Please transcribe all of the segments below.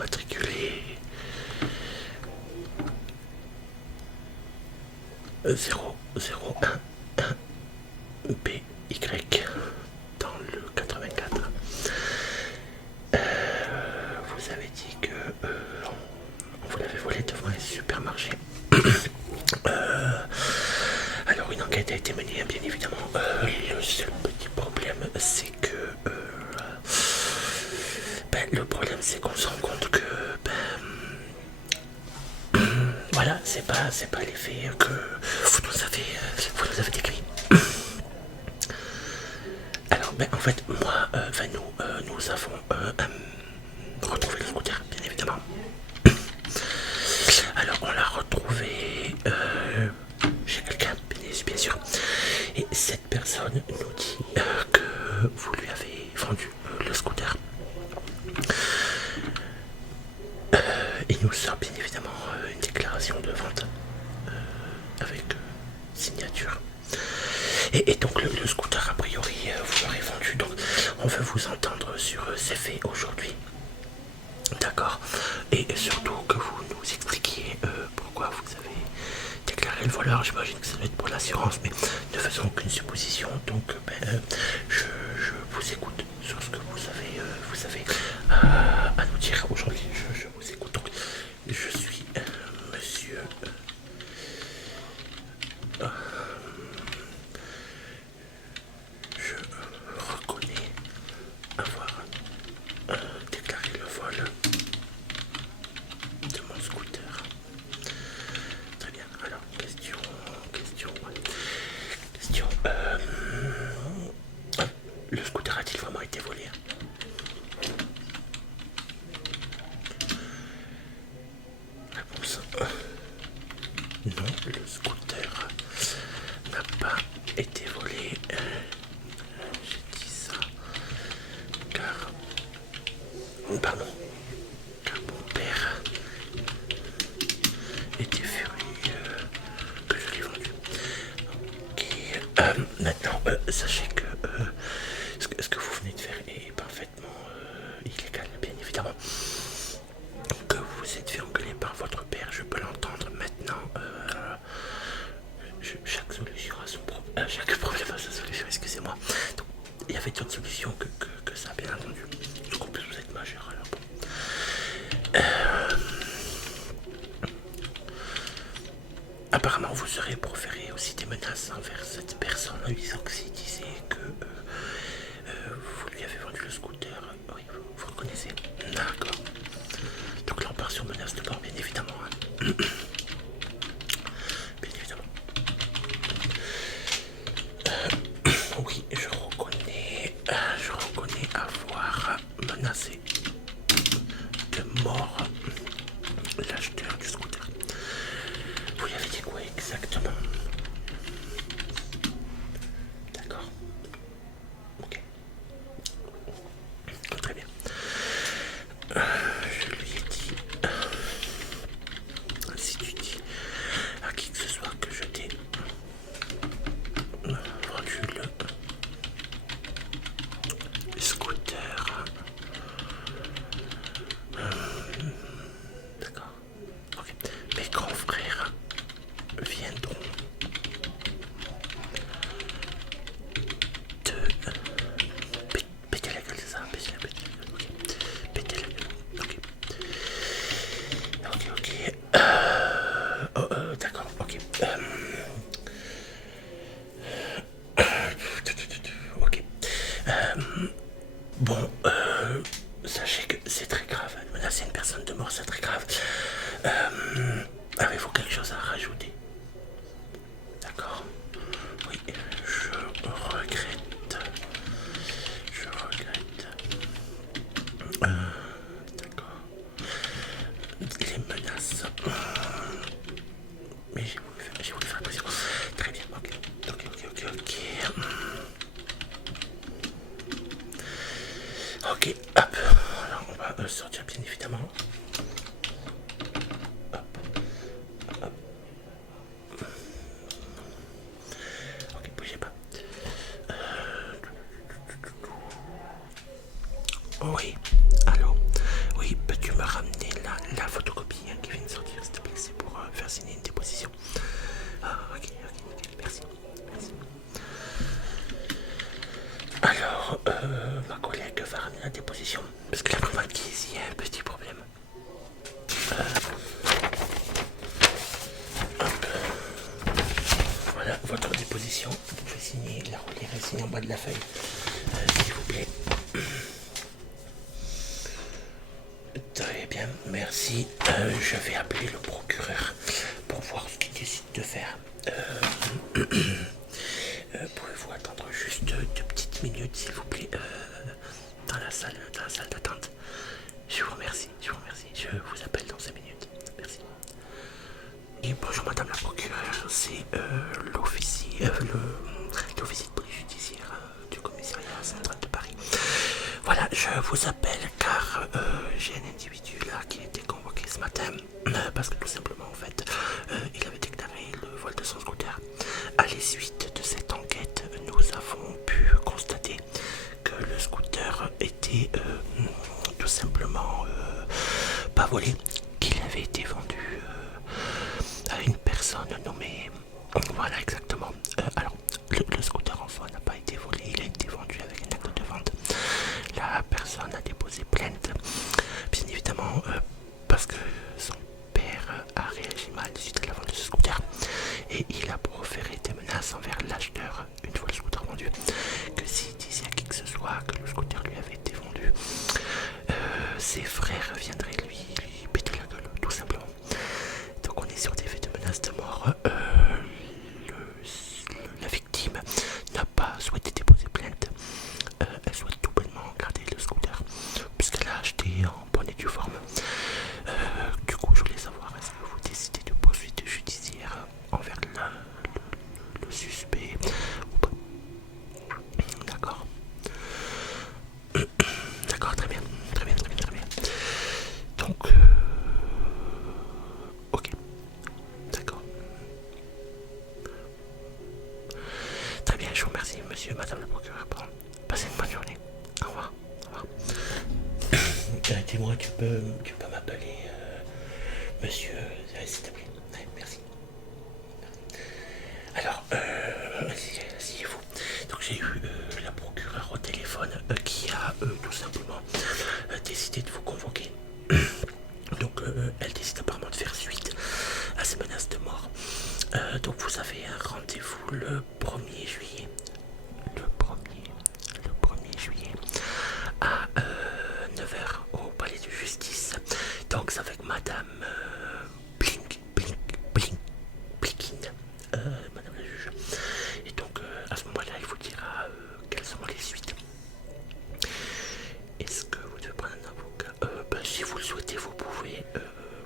immatriculé 001 BY dans le 84. Vous avez dit que vous l'avez volé devant un supermarché. Alors une enquête a été menée, bien évidemment. Le seul petit problème, c'est que le problème, c'est qu'on se rend compte que voilà, c'est pas les faits que vous nous avez décrits. Alors, en fait, moi, nous avons retrouvé le scooter, bien évidemment. Alors, on l'a retrouvé chez quelqu'un, bien sûr. Et cette personne nous dit que vous lui avez vendu le scooter. Il nous sort bien évidemment une déclaration de vente avec signature. Et donc le scooter, a priori, vous l'aurez vendu. Donc on veut vous entendre sur ces faits aujourd'hui. D'accord. Et surtout que vous nous expliquiez pourquoi vous avez déclaré le voleur. J'imagine que ça doit être pour l'assurance, mais ne faisons aucune supposition. Donc je vous écoute sur ce que vous avez à nous dire aujourd'hui. Je vous écoute. Donc je suis monsieur... je reconnais avoir déclaré le vol de mon scooter. Très bien. Alors, question. Le scooter a-t-il vraiment été volé? Réponse. Non, le scooter n'a pas été volé. J'ai dit ça car... Pardon. Car mon père était furieux que je l'ai vendu. Ok. Maintenant, sachez que ce que vous venez de faire est parfaitement illégal, bien évidemment. Que vous êtes fait engueuler par votre père, je peux l'entendre. Maintenant, chaque solution a son problème. Chaque problème a sa solution, excusez-moi. Donc, il y avait d'autres solutions que ça, bien entendu. Donc, en plus, vous êtes majeur, alors bon. Apparemment, vous serez proféré aussi des menaces envers cette personne en lui disant que s'il disait que vous lui avez vendu le scooter. Oui, vous reconnaissez. D'accord. Donc là, on part sur menace de mort, bien évidemment. Bien évidemment. Oui, je reconnais avoir menacé de mort l'acheteur du scooter. Vous lui avez dit quoi exactement? D'accord. Ok. Très bien. Je lui ai dit, si tu dis à qui que ce soit que je t'ai vendu le scooter, d'accord. Ok. Mes grands frères viendront te péter la gueule, c'est ça? Péter la gueule. Ok. Péter la gueule. Ok. D'accord. Ok. Ok. Bon, sachez que c'est très grave. Menacer une personne de mort, c'est très grave. Avez-vous quelque chose à rajouter? D'accord. Oui, je regrette. D'accord. Les menaces. Mais j'ai voulu faire pression. Très bien, ok. Ok, hop. Alors on va sortir bien évidemment. Hop. Ok, bougez pas. Oui, allô. Oui, peux-tu me ramener signe en bas de la feuille, s'il vous plaît. Très bien, merci. Je vais appeler le procureur pour voir ce qu'il décide de faire. Pouvez-vous attendre juste 2 petites minutes, s'il vous plaît, dans la salle d'attente. Je vous remercie. Je vous appelle dans 5 minutes. Merci. Et bonjour madame la procureure, c'est l'officier de police judiciaire du commissariat central de Paris. Voilà, je vous appelle car j'ai un individu là qui a été convoqué ce matin parce que tout simplement en fait il avait déclaré le vol de son scooter. À la suite de cette enquête, nous avons pu constater que le scooter était tout simplement pas volé, qu'il avait été vendu à une personne nommée. Voilà exactement. Alors, le scooter en soi n'a pas été volé, il a été vendu avec un acte de vente. La personne a déposé plainte, bien évidemment, parce que son père a réagi mal suite à la vente de ce scooter et il a proféré des menaces envers l'acheteur une fois le scooter vendu, que s'il disait à qui que ce soit que le scooter lui avait été vendu, ses frères viendraient lui péter la gueule, tout simplement. Donc on est sur des faits de menaces de mort. La victime n'a pas souhaité déposer plainte. Elle souhaite tout bonnement garder le scooter puisqu'elle l'a acheté en bonne et due forme. Du coup, je voulais savoir, est-ce que vous décidez de poursuite judiciaire envers le suspect ou pas? D'accord. D'accord, très bien. Donc, ok. D'accord. Très bien, je vous remercie, monsieur, madame le procureur. Passez une bonne journée. Au revoir. Dis-moi, tu peux m'appeler monsieur, s'il te plaît. Ouais, merci. Alors, asseyez-vous. Donc j'ai eu la procureure au téléphone qui a tout simplement décidé de vous convoquer. Donc elle décide apparemment de faire suite à ces menaces de mort. Donc vous avez un rendez-vous le 1er juillet. Le 1er juillet à 9h au palais de justice. Donc c'est avec madame Blinkin, madame la juge. Et donc à ce moment-là, il vous dira quelles sont les suites. Est-ce que vous devez prendre un avocat? Si vous le souhaitez, vous pouvez.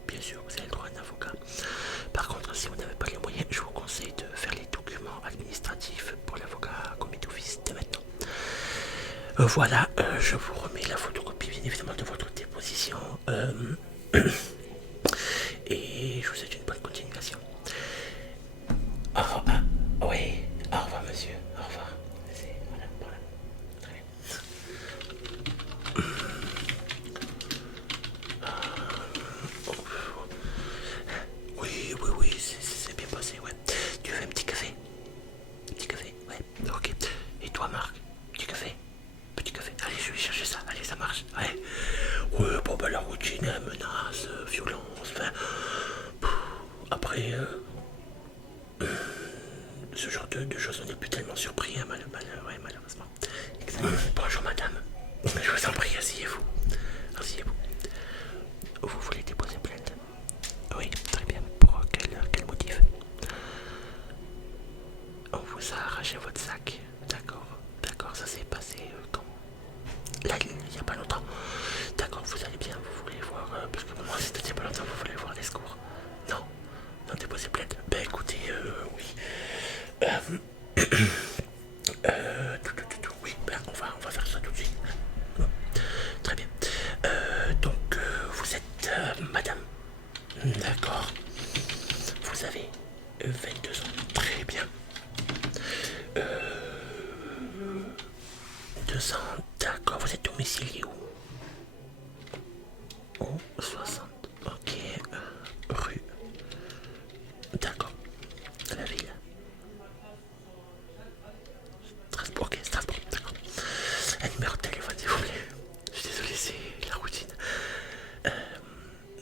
Bien sûr, vous avez le droit à un avocat. Par contre, si vous n'avez pas les moyens, je vous conseille de faire les documents administratifs pour l'avocat commis d'office dès maintenant. Voilà, je vous remets la photocopie, bien évidemment, de votre déposition. Et je vous souhaite une bonne continuation. Oui, au revoir, monsieur. Au revoir. Voilà. Très bien. Oui, c'est bien passé, ouais. Tu veux un petit café? Ouais, ok. Et toi, Marc? Petit café? Allez, je vais chercher ça. Allez, ça marche. Ouais. Ouais, bon, bah, la routine, menace, violence, enfin. Après, ce genre de choses, on n'est plus tellement surpris, hein, malheureusement. Exactement. Bonjour, madame. Je vous en prie, asseyez-vous. Vous voulez déposer plainte? Oui, très bien. Pour quel motif? On vous a arraché votre sac. D'accord, ça s'est passé quand? Là, il n'y a pas longtemps. D'accord, vous allez bien, vous voulez voir, parce que moi c'était il n'y a pas longtemps, vous voulez voir les secours? Non, déposer plainte. Ben écoutez, oui. Oui, ben on va faire ça tout de suite. Très bien. Donc, vous êtes madame. D'accord. Vous avez 22 ans. Très bien. 200. D'accord. Vous êtes domicilié où? Au 60. Ok. Rue. D'accord. La ville. Strasbourg. Ok, Strasbourg. D'accord. Un numéro de téléphone, s'il vous plaît. Je suis désolé, c'est la routine.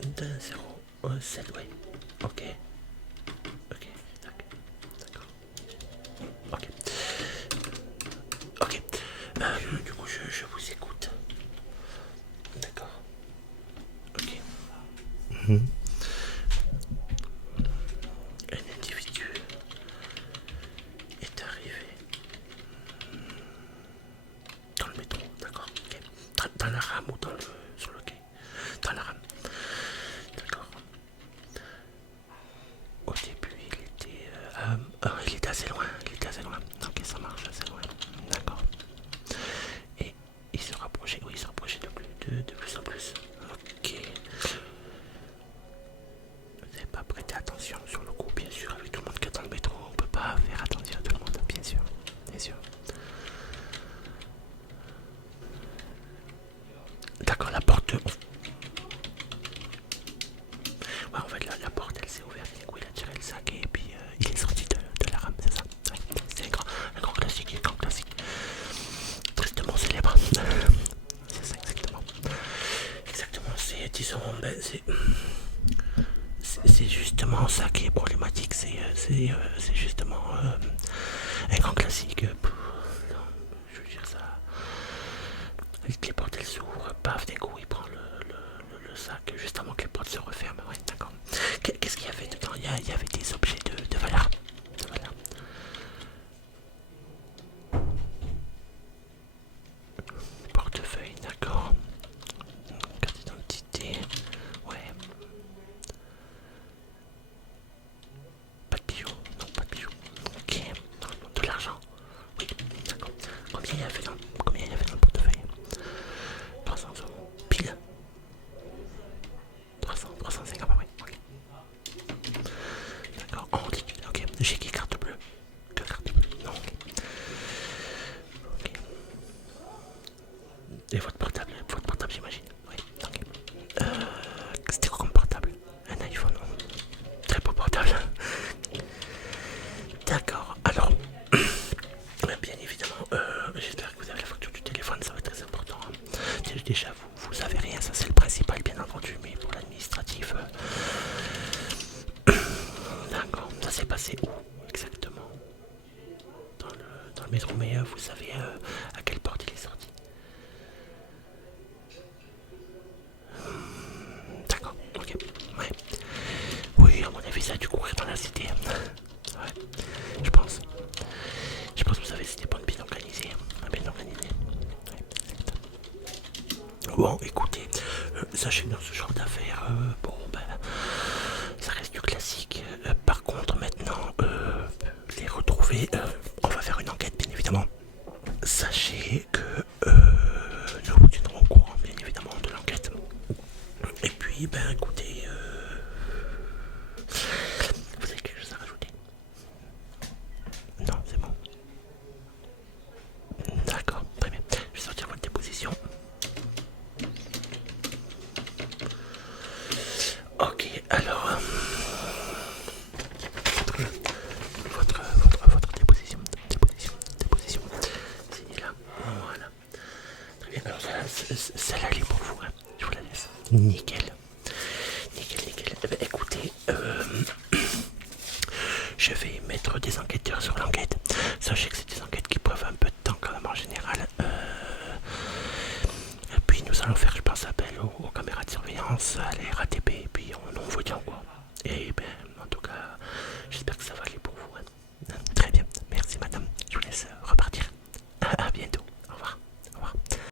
207, oui. Ok. D'accord. Ok. Mhm. Un individu est arrivé dans le métro, d'accord, ok. Dans la rame ou sur le quai? Dans la rame, d'accord. Au début, il était assez loin, Ok, ça marche assez loin, d'accord. Et il se rapprochait, oui, il se rapprochait de plus en plus. Ok. Vous n'avez pas prêté attention sur le coup, bien sûr, avec tout le monde qui est dans le métro, on peut pas faire attention à tout le monde, bien sûr, bien sûr. D'accord, la porte. Ouais, en fait, la porte elle s'est ouverte, du coup, il a tiré le sac et puis il est sorti de la rame, c'est ça? Ouais, c'est un grand classique, un grand classique. Tristement célèbre. C'est ça, exactement. Exactement, c'est, disons, ben, c'est justement ça qui est problématique, c'est justement un grand classique. Je veux dire ça. Les portes elles s'ouvrent, paf, d'un coup il prend le sac juste avant que les portes se referment. Ouais, d'accord. Qu'est-ce qu'il y avait dedans? Il y avait des objets de valeur. De valeur. Portefeuille, d'accord. Carte d'identité. Ouais. Pas de bijoux. Non, pas de bijoux. Ok. De l'argent. Oui, d'accord. Combien il y avait dans le portefeuille? 300 euros. Pile. 350 à peu près. Ok. D'accord. En liquide. Ok. J'ai qui carte bleue? Que carte bleue? Non. Ok. Ok. Et votre portable j'imagine. Oui. Ok. C'était quoi comme portable? Un iPhone. Très beau portable. D'accord. Alors, bien évidemment, j'espère que vous avez la facture du téléphone, ça va être très important. Déjà, vous savez rien, ça c'est le principal, bien entendu, mais pour l'administratif, d'accord, ça s'est passé où exactement? Dans le métro, mais vous savez à quelle porte il est sorti? D'accord, ok, ouais. Oui, à mon avis, ça a dû courir dans la cité. Ouais, je pense. Je pense que vous savez, c'était pas bien organisé. Bien organisé. Ouais. Bon, écoutez, sachez que dans ce genre d'affaires, bon, ben, ça reste du classique. Par contre, maintenant, les retrouver, on va faire une enquête, bien évidemment. Sachez que nous vous tiendrons au courant, bien évidemment, de l'enquête. Et puis, ben, écoutez, vous avez quelque chose à rajouter? Non, c'est bon. D'accord, très bien. Je vais sortir votre déposition. Ok, alors votre déposition, c'est là, voilà. Très bien, alors celle-là elle est pour vous, hein. Je vous la laisse. Nickel, nickel. Eh ben, écoutez, je vais mettre des enquêteurs sur l'enquête. Sachez que c'est des enquêtes qui peuvent un peu de temps quand même en général. Et puis nous allons faire, je pense, appel aux caméras de surveillance, à la RATP, et puis on vous tient quoi.